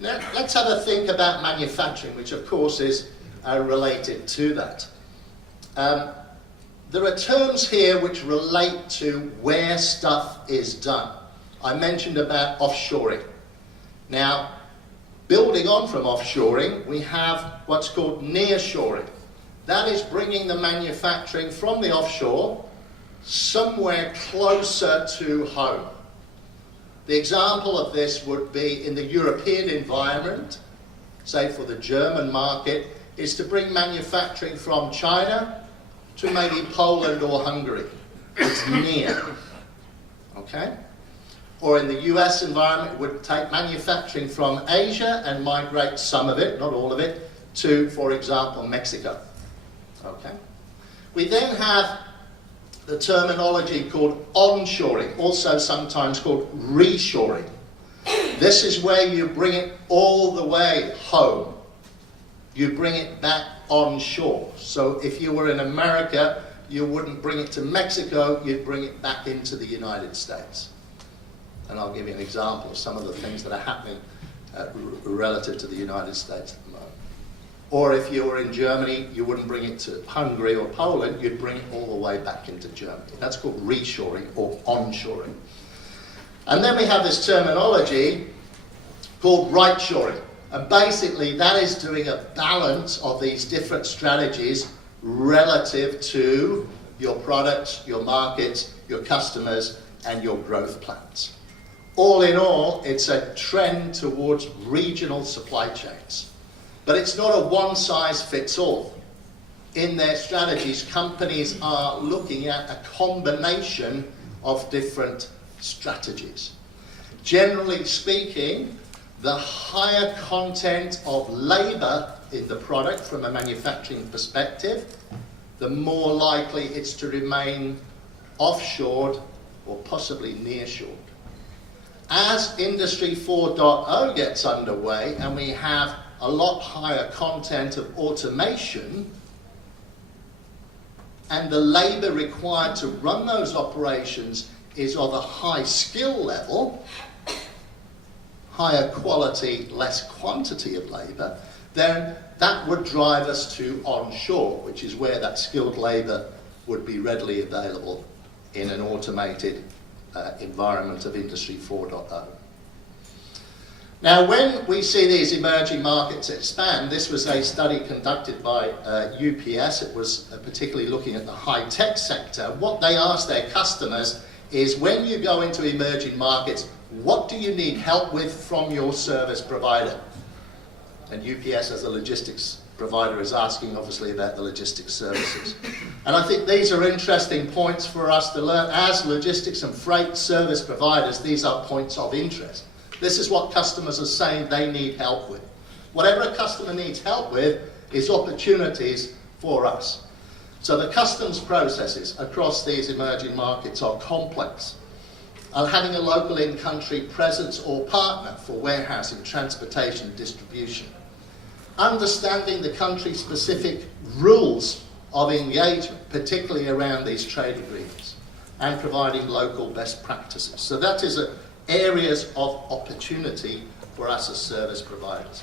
Now, let's have a think about manufacturing, which of course is related to that. There are terms here which relate to where stuff is done. I mentioned about offshoring. Now, building on from offshoring, we have what's called nearshoring. That is bringing the manufacturing from the offshore somewhere closer to home. The example of this would be in the European environment, say for the German market, is to bring manufacturing from China to maybe Poland or Hungary. It's near. Okay? Or in the US environment, it would take manufacturing from Asia and migrate some of it, not all of it, to, for example, Mexico. Okay? We then have the terminology called onshoring, also sometimes called reshoring. This is where you bring it all the way home. You bring it back onshore. So if you were in America, you wouldn't bring it to Mexico, you'd bring it back into the United States. And I'll give you an example of some of the things that are happening relative to the United States at the moment. Or if you were in Germany, you wouldn't bring it to Hungary or Poland, you'd bring it all the way back into Germany. That's called reshoring or onshoring. And then we have this terminology called right-shoring. And basically that is doing a balance of these different strategies relative to your products, your markets, your customers, and your growth plans. All in all, it's a trend towards regional supply chains. But it's not a one-size-fits-all. In their strategies, companies are looking at a combination of different strategies. Generally speaking, the higher content of labour in the product from a manufacturing perspective, the more likely it's to remain offshored or possibly nearshored. As Industry 4.0 gets underway and we have a lot higher content of automation, and the labour required to run those operations is of a high skill level, higher quality, less quantity of labour, then that would drive us to onshore, which is where that skilled labour would be readily available in an automated environment of Industry 4.0. Now, when we see these emerging markets expand, this was a study conducted by UPS. It was particularly looking at the high-tech sector. What they asked their customers is, when you go into emerging markets, what do you need help with from your service provider? And UPS, as a logistics provider, is asking obviously about the logistics services. And I think these are interesting points for us to learn. As logistics and freight service providers, these are points of interest. This is what customers are saying they need help with. Whatever a customer needs help with is opportunities for us. So the customs processes across these emerging markets are complex. And having a local in-country presence or partner for warehousing, transportation, distribution. Understanding the country-specific rules of engagement, particularly around these trade agreements, and providing local best practices. So that is areas of opportunity for us as service providers.